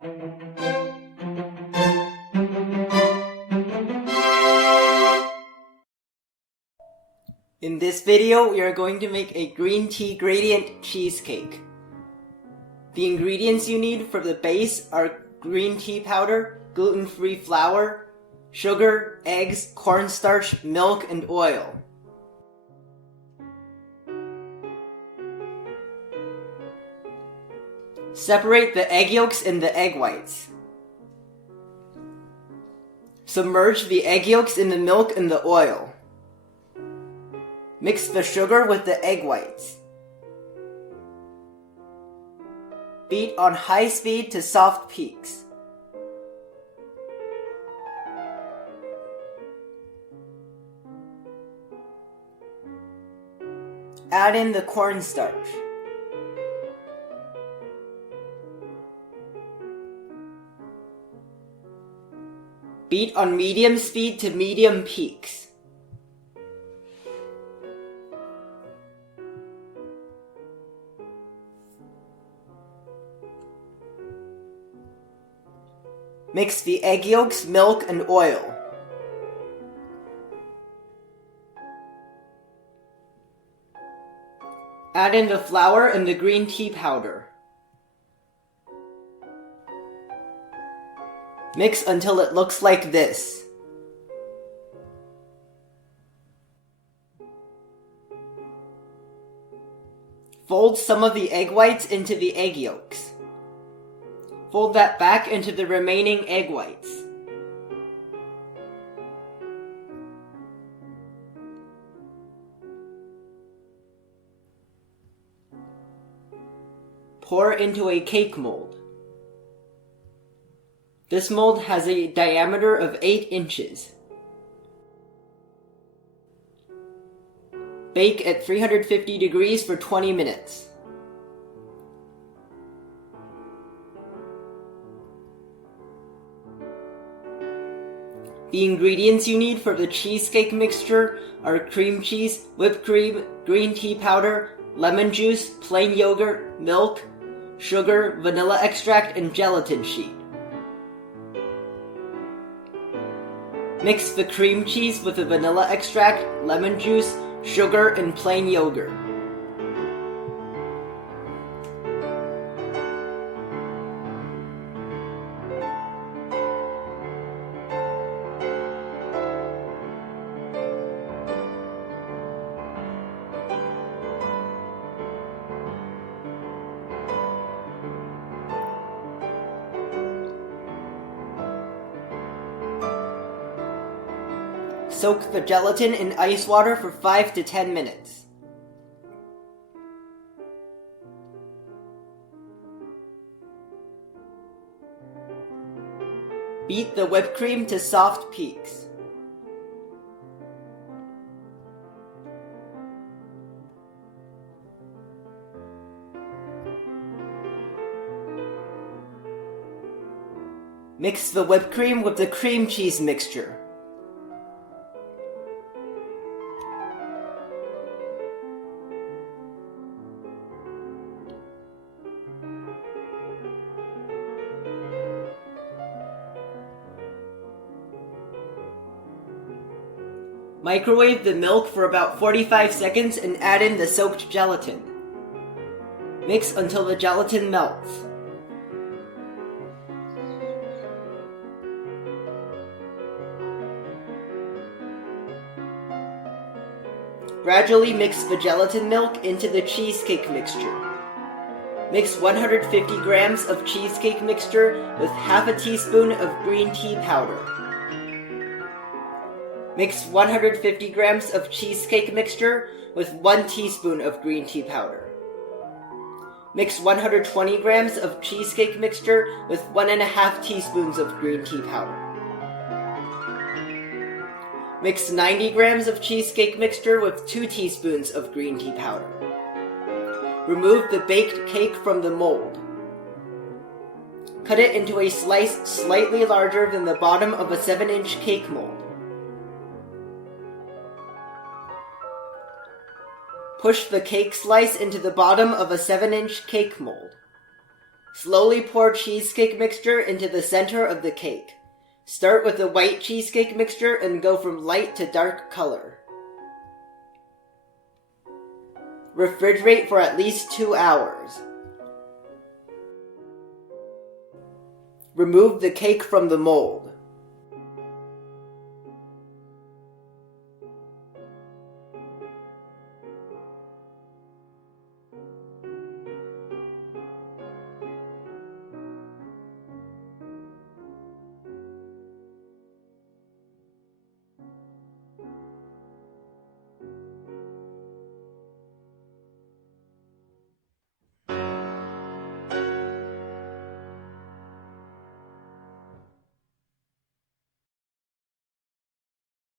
In this video, we are going to make a green tea gradient cheesecake. The ingredients you need for the base are green tea powder, gluten-free flour, sugar, eggs, cornstarch, milk, and oil. Separate the egg yolks and the egg whites. Submerge the egg yolks in the milk and the oil. Mix the sugar with the egg whites. Beat on high speed to soft peaks. Add in the cornstarch. Beat on medium speed to medium peaks. Mix the egg yolks, milk, and oil. Add in the flour and the green tea powder. Mix until it looks like this. Fold some of the egg whites into the egg yolks. Fold that back into the remaining egg whites. Pour into a cake mold. This mold has a diameter of 8 inches. Bake at 350 degrees for 20 minutes. The ingredients you need for the cheesecake mixture are cream cheese, whipped cream, green tea powder, lemon juice, plain yogurt, milk, sugar, vanilla extract, and gelatin sheet. Mix the cream cheese with the vanilla extract, lemon juice, sugar, and plain yogurt. Soak the gelatin in ice water for 5 to 10 minutes. Beat the whipped cream to soft peaks. Mix the whipped cream with the cream cheese mixture. Microwave the milk for about 45 seconds and add in the soaked gelatin. Mix until the gelatin melts. Gradually mix the gelatin milk into the cheesecake mixture. Mix 150 grams of cheesecake mixture with half a teaspoon of green tea powder. Mix 150 grams of cheesecake mixture with 1 teaspoon of green tea powder. Mix 120 grams of cheesecake mixture with 1.5 teaspoons of green tea powder. Mix 90 grams of cheesecake mixture with 2 teaspoons of green tea powder. Remove the baked cake from the mold. Cut it into a slice slightly larger than the bottom of a 7-inch cake mold. Push the cake slice into the bottom of a 7-inch cake mold. Slowly pour cheesecake mixture into the center of the cake. Start with the white cheesecake mixture and go from light to dark color. Refrigerate for at least 2 hours. Remove the cake from the mold.